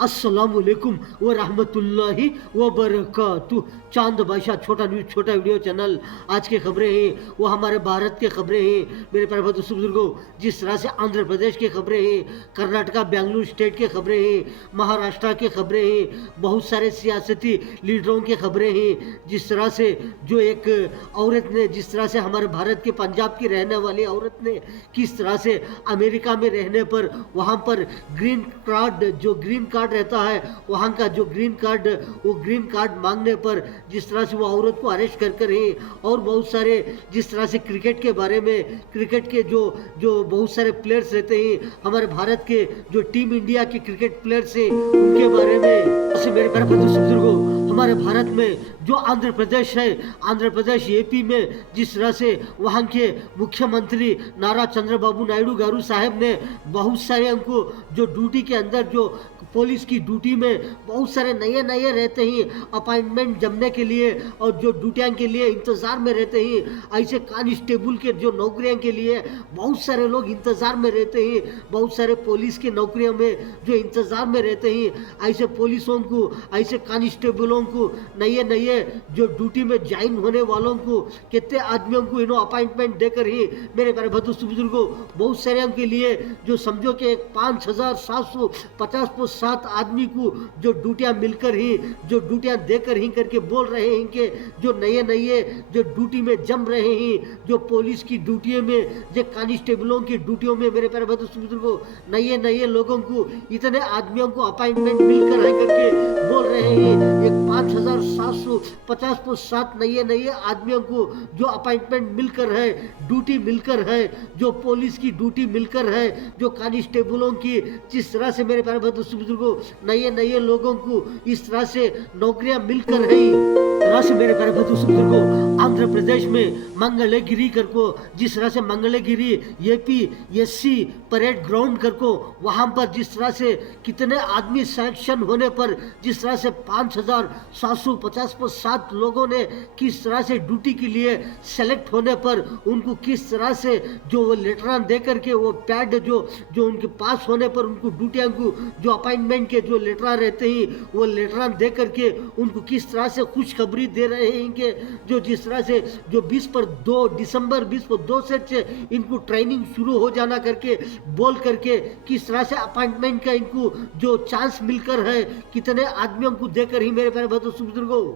अस्सलामुअलैकुम व रहमतुल्लाहि व बरकातुहू। चांद बादशाह छोटा न्यूज़ छोटा वीडियो चैनल। आज की खबरें हैं वो हमारे भारत की खबरें हैं मेरे प्यारे दोस्तों बुजुर्गों। जिस तरह से आंध्र प्रदेश की खबरें हैं, कर्नाटका बेंगलुरु स्टेट की खबरें हैं, महाराष्ट्र की खबरें हैं, बहुत सारे सियासती लीडरों की खबरें हैं। जिस तरह से जो एक औरत ने, जिस तरह से हमारे भारत के पंजाब की रहने वाली औरत ने किस तरह से अमेरिका में रहने पर वहाँ पर ग्रीन कार्ड रहता है, वहाँ का जो ग्रीन कार्ड, वो ग्रीन कार्ड मांगने पर जिस तरह से वो औरत को अरेस्ट कर ही, और बहुत सारे जिस तरह से क्रिकेट के बारे में, क्रिकेट के जो जो बहुत सारे प्लेयर्स रहते हैं हमारे भारत के, जो टीम इंडिया के क्रिकेट प्लेयर्स हैं उनके बारे में। ऐसे मेरे प्यारे बुजुर्गों, हमारे भारत में जो आंध्र प्रदेश है, आंध्र प्रदेश एपी में जिस तरह से वहाँ के मुख्यमंत्री नारा चंद्रबाबू नायडू गारू साहब ने बहुत सारे हमको जो ड्यूटी के अंदर, जो पुलिस की ड्यूटी में बहुत सारे नए नए रहते ही अपॉइंटमेंट जमने के लिए और जो ड्यूटियाँ के लिए इंतज़ार में रहते ही, ऐसे कांस्टेबल के जो नौकरियों के लिए बहुत सारे लोग इंतज़ार में रहते ही, बहुत सारे पुलिस की नौकरियों में जो इंतज़ार में रहते ही, ऐसे पुलिसों को, ऐसे कांस्टेबलों को, नए नए जो ड्यूटी में ज्वाइन होने वालों को, कितने आदमियों को इन्हों अपॉइंटमेंट देकर ही मेरे प्यारे बुजुर्गों, बहुत सारे के लिए जो समझो कि 5,750 आदमी को जो ड्यूटियां मिलकर ही, जो ड्यूटियां देकर ही करके बोल रहे हैं कि जो नए नए जो ड्यूटी में जम रहे हैं, जो पुलिस की ड्यूटियों में, जो कांस्टेबलों की ड्यूटियों में मेरे प्यारे बुजुर्गों, नए नए लोगों को, इतने आदमियों को अपॉइंटमेंट मिलकर है करके बोल रहे हैं। एक 5,750 नए नए आदमियों को जो अपॉइंटमेंट मिलकर है, ड्यूटी मिलकर है, जो पुलिस की ड्यूटी मिलकर है, जो कांस्टेबलों की, जिस तरह से मेरे प्यारे बुजुर्गों नए नए लोगों को इस तरह से नौकरियां मिलकर है। तरह से मेरे प्यारे बुजुर्गों, आंध्र प्रदेश में मंगलगिरी कर को, जिस तरह से Mangalagiri AP SC parade ground कर को, वहां पर जिस तरह से कितने आदमी सिलेक्शन होने पर जिस तरह से 5,750 लोगों ने किस तरह से ड्यूटी के लिए सेलेक्ट होने पर उनको किस तरह से जो वो लेटरान दे करके, वो पैड जो जो उनके पास होने पर उनको ड्यूटियां को, जो अपॉइंटमेंट के जो लेटरान रहते हैं वो लेटरान दे करके उनको किस तरह से खुशखबरी दे रहे हैं कि जो जिस तरह से जो 2 दिसंबर 20 से इनको ट्रेनिंग शुरू हो जाना करके बोल करके किस तरह से अपॉइंटमेंट का इनको जो चांस मिलकर है, कितने आदमियों को देकर ही मेरे प्यारे बुजुर्गों।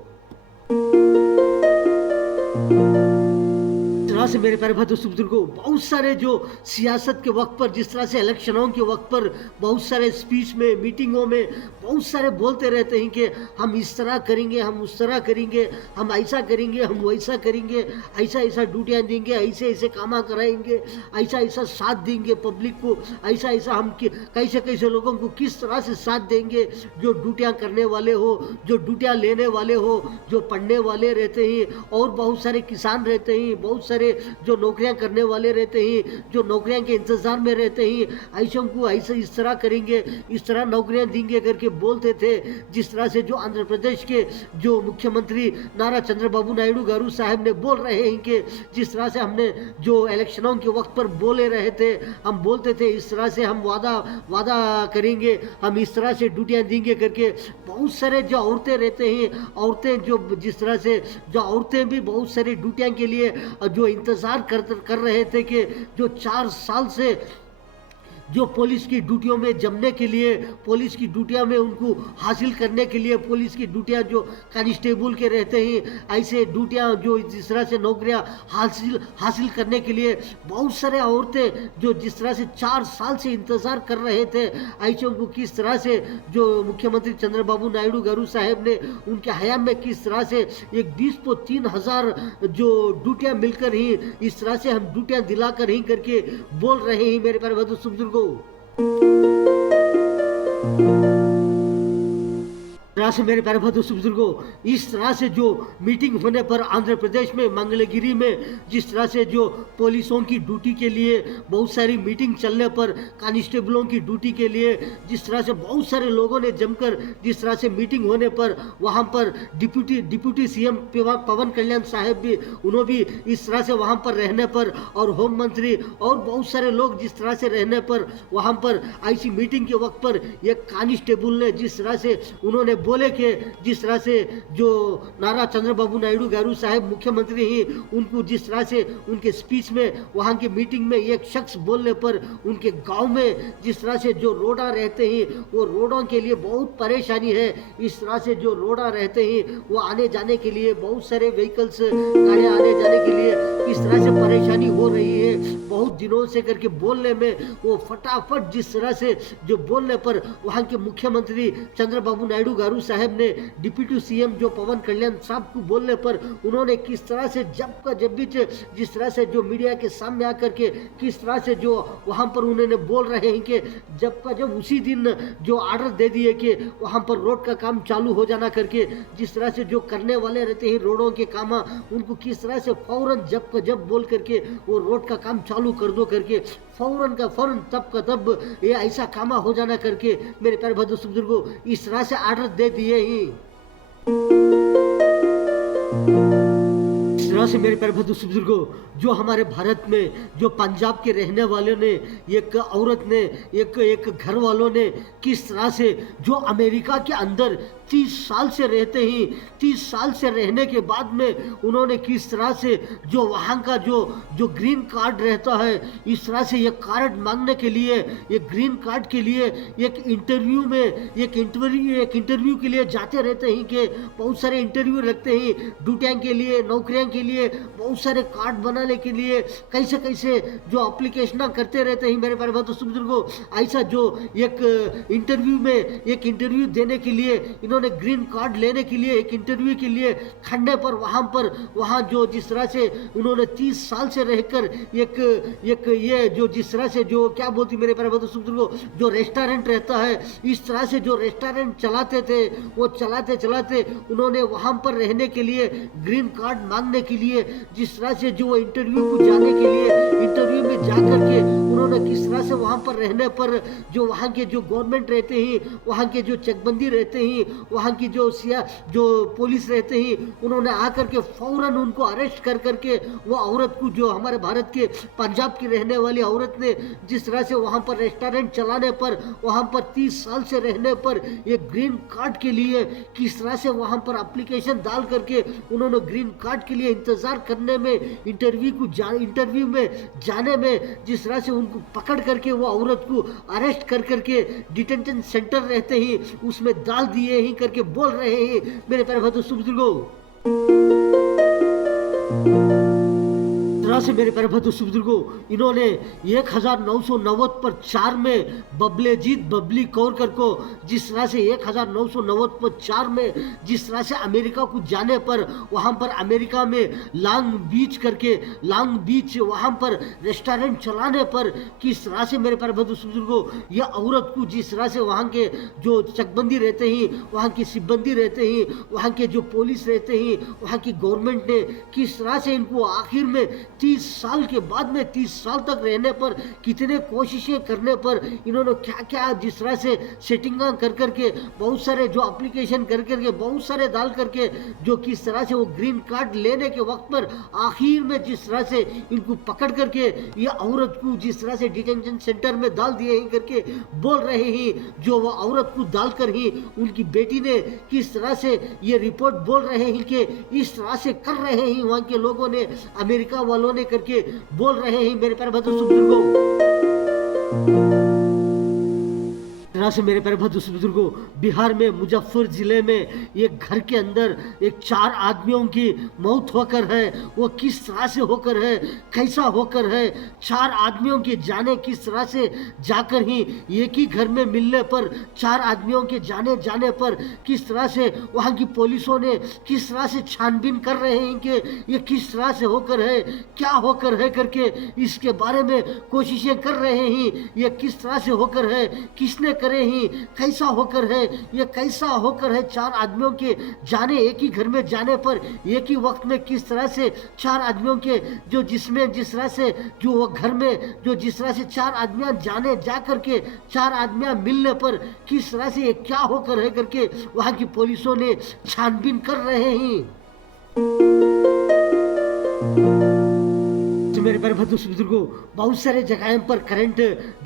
से मेरे प्यारे बुजुर्गों, बहुत सारे जो सियासत के वक्त पर, जिस तरह से इलेक्शनों के वक्त पर बहुत सारे स्पीच में, मीटिंगों में बहुत सारे बोलते रहते हैं कि हम इस तरह करेंगे, हम उस तरह करेंगे, हम ऐसा करेंगे, हम वैसा करेंगे, ऐसा ऐसा ड्यूटियाँ देंगे, ऐसे ऐसे काम कराएंगे, ऐसा ऐसा साथ देंगे पब्लिक को, ऐसा ऐसा हम कैसे कैसे लोगों को किस तरह से साथ देंगे, जो ड्यूटियाँ करने वाले हो, जो ड्यूटियाँ लेने वाले हो, जो पढ़ने वाले रहते हैं, और बहुत सारे किसान रहते हैं, बहुत सारे जो नौकरियां करने वाले रहते हैं, जो नौकरियां के इंतजार में रहते हैं, ऐसों को ऐसे इस तरह करेंगे, इस तरह नौकरियां देंगे करके बोलते थे। जिस तरह से जो आंध्र प्रदेश के जो मुख्यमंत्री नारा चंद्रबाबू नायडू गारू साहब ने बोल रहे हैं कि जिस तरह से हमने जो इलेक्शनों के वक्त पर बोले रहे थे, हम बोलते थे इस तरह से हम वादा करेंगे, हम इस तरह से ड्यूटियां देंगे करके, बहुत सारे जो औरतें रहते हैं, औरतें जो जिस तरह से जो औरतें भी बहुत सारी ड्यूटियां के लिए जो इंतजार कर रहे थे कि जो 4 साल से जो पुलिस की ड्यूटियों में जमने के लिए, पुलिस की ड्यूटियां में उनको हासिल करने के लिए, पुलिस की ड्यूटियां जो कांस्टेबल के रहते हैं, ऐसे ड्यूटियां जो जिस तरह से नौकरियां हासिल करने के लिए बहुत सारे औरतें जो जिस तरह से 4 साल से इंतज़ार कर रहे थे, ऐसों को किस तरह से जो मुख्यमंत्री चंद्रबाबू नायडू गारू साहब ने उनके हयाम में किस तरह से एक 20,000 जो ड्यूटियां मिलकर ही इस तरह से हम ड्यूटियां दिलाकर ही करके बोल रहे हैं मेरे प्यारे बुजुर्गों। तरह से मेरे प्यारे भाई दोस्तों बुजुर्गों, इस तरह से जो मीटिंग होने पर आंध्र प्रदेश में मंगलगिरी में जिस तरह से जो पुलिसों की ड्यूटी के लिए बहुत सारी मीटिंग चलने पर, कांस्टेबलों की ड्यूटी के लिए जिस तरह से बहुत सारे लोगों ने जमकर जिस तरह से मीटिंग होने पर वहां पर डिप्यूटी सीएम पवन कल्याण साहब भी, उन्होंने भी इस तरह से वहां पर रहने पर, और होम मंत्री और बहुत सारे लोग जिस तरह से रहने पर वहां पर ऐसी मीटिंग के वक्त पर एक कांस्टेबल ने जिस तरह से उन्होंने बोले कि जिस तरह से जो नारा चंद्रबाबू नायडू गारू साहब मुख्यमंत्री ही, उनको जिस तरह से उनके स्पीच में वहां की मीटिंग में एक शख्स बोलने पर उनके गांव में जिस तरह से जो रोड़ा रहते हैं वो रोडों के लिए बहुत परेशानी है। इस तरह से जो रोड़ा रहते हैं वो आने जाने के लिए बहुत सारे व्हीकल्स गाड़ियाँ आने जाने के लिए किस तरह से परेशानी हो रही है बहुत दिनों से करके बोलने में, वो फटाफट जिस तरह से जो बोलने पर वहां के मुख्यमंत्री चंद्रबाबू नायडू गारू साहब ने डिप्टी सीएम जो पवन कल्याण साहब को बोलने पर उन्होंने किस तरह से जब भी जिस तरह से जो मीडिया के सामने आकर के किस तरह से जो वहां पर उन्होंने बोल रहे हैं कि जब उसी दिन जो ऑर्डर दे दिए कि वहां पर रोड का काम चालू हो जाना करके, जिस तरह से जो करने वाले रहते हैं रोडों के काम उनको किस तरह से फौरन जब बोल करके वो रोड का काम चालू कर दो करके फौरन का फौरन तब का तब ये ऐसा काम हो जाना करके मेरे प्यारे भाई दोस्तों बुजुर्गों इस तरह से ऑर्डर दे दिए ही। इस तरह से मेरे प्यारे भाई दोस्तों बुजुर्गों, जो हमारे भारत में जो पंजाब के रहने वालों ने, एक औरत ने, एक घर वालों ने किस तरह से जो अमेरिका के अंदर 30 साल से रहते ही 30 साल से रहने के बाद में उन्होंने किस तरह से जो वहाँ का जो ग्रीन कार्ड रहता है, इस तरह से ये कार्ड मांगने के लिए, एक ग्रीन कार्ड के लिए एक इंटरव्यू के लिए जाते रहते हैं कि बहुत सारे इंटरव्यू रखते हैं ड्यूटियाँ के लिए, नौकरियाँ के लिए, बहुत सारे कार्ड बनाने के लिए कैसे जो एप्लीकेशन करते रहते हैं मेरे प्यारे दोस्तों बुजुर्गों। ऐसा जो एक इंटरव्यू देने के लिए, इन्होंने ग्रीन कार्ड लेने के लिए, एक इंटरव्यू के लिए खड़ने पर वहाँ जो जिस तरह से उन्होंने 30 साल से रहकर एक ये जो जिस तरह से जो क्या बोलती मेरे प्यारे दोस्तों बुजुर्गों, जो रेस्टोरेंट रहता है, इस तरह से जो रेस्टोरेंट चलाते थे वो चलाते उन्होंने वहाँ पर रहने के लिए, ग्रीन कार्ड मांगने के लिए, जिस तरह से जो इंटरव्यू को जाने के लिए इंटरव्यू में जाकर के उन्होंने किस तरह से वहाँ पर रहने पर जो वहाँ के जो गवर्नमेंट रहते हैं, वहाँ के जो चकबंदी रहते हैं, वहाँ की जो पुलिस रहते हैं, उन्होंने आकर के फौरन उनको अरेस्ट कर करके वो औरत को, जो हमारे भारत के पंजाब की रहने वाली औरत ने जिस तरह से वहाँ पर रेस्टोरेंट चलाने पर, वहाँ पर 30 साल से रहने पर एक ग्रीन कार्ड के लिए किस तरह से वहाँ पर एप्लीकेशन डाल करके उन्होंने ग्रीन कार्ड के लिए इंतजार करने में, इंटरव्यू में जाने में जिस तरह से उनको पकड़ करके वो औरत को अरेस्ट कर करके डिटेंशन सेंटर रहते ही उसमें डाल दिए ही करके बोल रहे हैं मेरे प्यारे भाई दोस्तों बुजुर्गों। से मेरे प्यारे भाई दोस्तों बुजुर्गों, इन्होंने 1990 पर 4 में बबली कौरकर को जिस तरह से 1990 पर 4 में जिस तरह से अमेरिका को जाने पर वहां पर अमेरिका में लॉन्ग बीच वहां पर रेस्टोरेंट चलाने पर किस तरह से मेरे प्यारे भाई दोस्तों बुजुर्गों, यह औरत को जिस तरह से वहां के जो चकबंदी रहते हैं, वहां की सिब्बंदी रहते हैं, वहां के जो पुलिस रहते हैं, वहां की गवर्नमेंट ने किस तरह से इनको आखिर में 30 साल के बाद में 30 साल तक रहने पर कितने कोशिशें करने पर इन्होंने क्या जिस तरह से सेटिंगा कर करके बहुत सारे जो एप्लीकेशन कर करके बहुत सारे डाल करके जो किस तरह से वो ग्रीन कार्ड लेने के वक्त पर आखिर में जिस तरह से इनको पकड़ करके ये औरत को जिस तरह से डिटेंशन सेंटर में डाल दिए ही करके बोल रहे हैं, जो वो औरत को डालकर ही उनकी बेटी ने किस तरह से ये रिपोर्ट बोल रहे हैं कि इस तरह से कर रहे हैं वहाँ के लोगों ने, अमेरिका वालों ने करके बोल रहे हैं मेरे प्यारे भाई दोस्तों बुजुर्गों। तरह से मेरे प्यारे भाई दोस्तों बुजुर्गों, बिहार में मुजफ्फर जिले में एक घर के अंदर 4 आदमियों की मौत होकर है। वो किस तरह से होकर है, कैसा होकर है, 4 आदमियों के जाने किस तरह से जाकर ही एक ही घर में मिलने पर 4 आदमियों के जाने पर किस तरह से वहाँ की पुलिसों ने किस तरह से छानबीन कर रहे हैं कि ये किस तरह से होकर है, क्या होकर है करके इसके बारे में कोशिशें कर रहे हैं। ये किस तरह से होकर है, किसने कर करें ही, कैसा होकर है ये, कैसा होकर है 4 आदमियों के जाने, एक ही घर में जाने पर एक ही वक्त में किस तरह से 4 आदमियों के जो जिसमें जिस तरह से जो वो घर में जो जिस तरह से 4 आदमियां जाने जा करके 4 आदमियां मिलने पर किस तरह से ये क्या होकर है करके वहां की पुलिसों ने छानबीन कर रहे हैं। तो मेरे प्यारे बंधु बुजुर्गों, बहुत सारे जगह पर करंट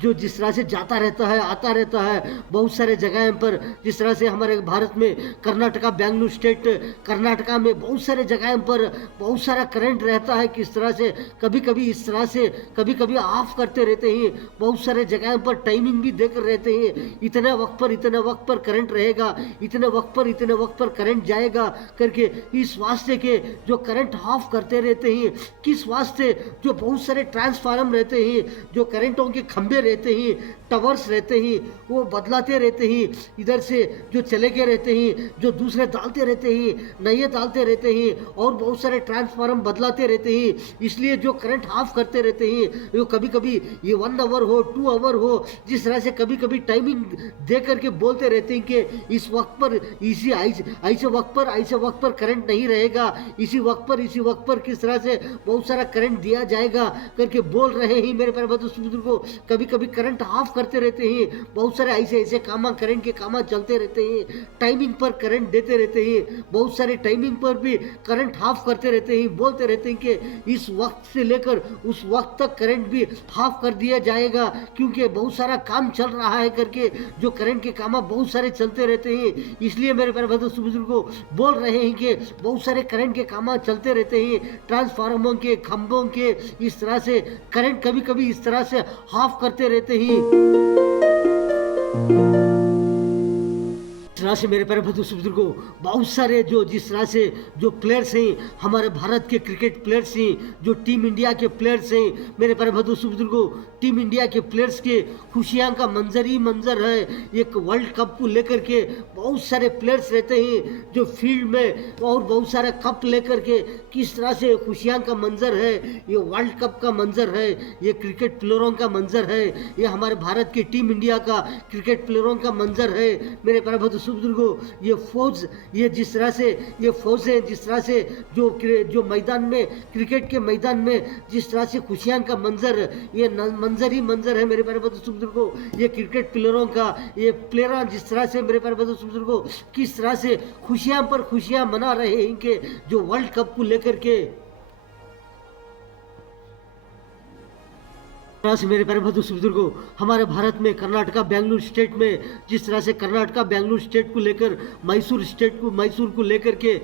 जो जिस तरह से जाता रहता है, आता रहता है, बहुत सारे जगह पर जिस तरह से हमारे भारत में कर्नाटका, बेंगलुरु स्टेट, कर्नाटका में बहुत सारे जगह पर बहुत सारा करंट रहता है। किस तरह से कभी कभी इस तरह से कभी कभी ऑफ करते रहते हैं, बहुत सारे जगह पर टाइमिंग भी देकर रहते हैं, इतने वक्त पर करंट रहेगा, इतने वक्त पर करंट जाएगा करके। इस वास्ते के जो करंट ऑफ करते रहते हैं, किस वास्ते जो बहुत सारे ट्रांसफार्मर रहते हैं, जो करंटों के खंभे रहते हैं, टावर्स रहते हैं, वो बदलाते रहते हैं, इधर से जो चले गए रहते हैं, जो दूसरे डालते रहते हैं, नए डालते रहते हैं, और बहुत सारे ट्रांसफार्मर बदलाते रहते हैं। इसलिए जो करंट ऑफ करते रहते हैं, वो कभी कभी ये 1 आवर हो, 2 आवर हो, जिस तरह से कभी कभी टाइमिंग दे करके बोलते रहते हैं कि इस वक्त पर ऐसे वक्त पर करंट नहीं रहेगा, इसी वक्त पर किस तरह से बहुत सारा करंट दिया जाएगा करके बोल रहे हैं। मेरे प्यारे बंधु को कभी कभी करंट ऑफ करते रहते हैं, बहुत सारे ऐसे काम करंट के काम चलते रहते हैं, टाइमिंग पर करंट देते रहते हैं, बहुत सारे टाइमिंग पर भी करंट ऑफ करते रहते हैं, बोलते रहते हैं कि इस वक्त से लेकर उस वक्त तक करंट भी ऑफ कर दिया जाएगा, क्योंकि बहुत सारा काम चल रहा है करके जो करंट के काम बहुत सारे चलते रहते हैं। इसलिए मेरे प्यारे बंधु को बोल रहे हैं कि बहुत सारे करंट के काम चलते रहते हैं, ट्रांसफार्मरों के, खंभों के, इस तरह से करंट कभी कभी इस तरह से ऑफ करते रहते हैं। इस तरह से मेरे प्यारे बंधु को बहुत सारे जो जिस तरह से जो प्लेयर्स हैं, हमारे भारत के क्रिकेट प्लेयर्स हैं, जो टीम इंडिया के प्लेयर्स हैं, मेरे प्यारे बंधु को टीम इंडिया के प्लेयर्स के खुशियां का मंजर ही मंजर है। एक वर्ल्ड कप को लेकर के बहुत सारे प्लेयर्स रहते हैं जो फील्ड में, और बहुत सारे कप लेकर के किस तरह से खुशियां का मंजर है, ये वर्ल्ड कप का मंजर है, ये क्रिकेट प्लेयरों का मंजर है, ये हमारे भारत की टीम इंडिया का क्रिकेट प्लेयरों का मंजर है। मेरे प्यारे बंधु को ये फौज, ये जिस तरह से ये फौजें जिस तरह से जो मैदान में, क्रिकेट के मैदान में जिस तरह से खुशियां का मंजर, ये मंजर ही मंजर है। मेरे प्यारे बंधु को ये क्रिकेट प्लेयरों का, ये प्लेयर जिस तरह से मेरे प्यारे बंधु को किस तरह से खुशियां पर खुशियां मना रहे हैं कि जो वर्ल्ड कप को लेकर के। से मेरे प्यारे बंधु को हमारे भारत में कर्नाटका, बेंगलुरु स्टेट में जिस तरह से कर्नाटका, बेंगलुरु स्टेट को लेकर मैसूर को लेकर के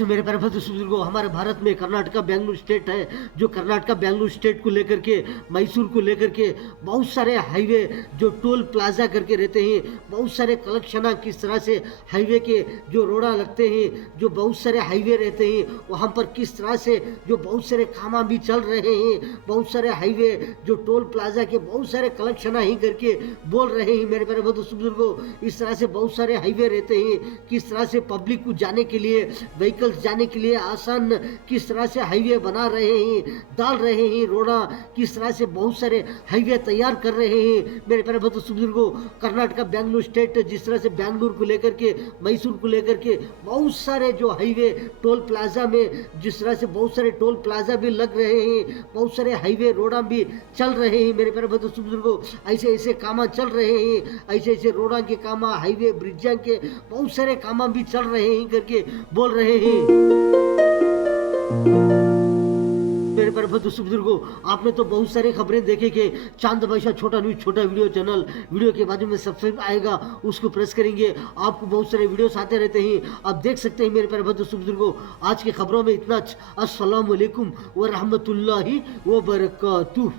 मेरे प्यारे बंधु को हमारे भारत में कर्नाटका, बेंगलुरु स्टेट है, जो कर्नाटका, बेंगलुरु स्टेट को लेकर के, मैसूर को लेकर के बहुत सारे हाईवे जो टोल प्लाजा करके रहते हैं, बहुत सारे कलेक्शन किस तरह से हाईवे के जो रोड़ा लगते हैं, जो बहुत सारे हाईवे रहते हैं, वहाँ पर किस तरह से जो बहुत सारे काम भी चल रहे हैं, बहुत सारे हाईवे जो टोल प्लाजा के बहुत सारे कलेक्शन ही करके बोल रहे हैं। मेरे प्यारे बंधु को इस तरह से बहुत सारे हाईवे रहते हैं, किस तरह से पब्लिक को जाने के लिए, व्हीकल जाने के लिए आसान किस तरह से हाईवे बना रहे हैं, डाल रहे हैं रोड़ा, किस तरह से बहुत सारे हाईवे तैयार कर रहे हैं। मेरे प्यारे बंधु को कर्नाटका, बेंगलुरु स्टेट जिस तरह से बेंगलुरु को लेकर के, मैसूर को लेकर के बहुत सारे जो हाईवे टोल प्लाजा में जिस तरह से बहुत सारे टोल प्लाजा भी लग रहे हैं, बहुत सारे हाईवे रोड़ा भी चल रहे हैं। मेरे प्यारे बंधु को ऐसे काम चल रहे हैं, ऐसे रोड़ा के काम, हाईवे ब्रिजा के बहुत सारे काम भी चल रहे हैं करके बोल रहे हैं। मेरे प्यारे बंधु को आपने तो बहुत सारे खबरें देखे कि चांद भाषा छोटा न्यूज, छोटा वीडियो चैनल, वीडियो के बाजू में सब्सक्राइब आएगा, उसको प्रेस करेंगे, आपको बहुत सारे वीडियोस आते रहते हैं, आप देख सकते हैं। मेरे प्यारे बंधु को आज के खबरों में इतना। अस्सलाम वालेकुम व रहमतुल्लाहि व बरकातुहू।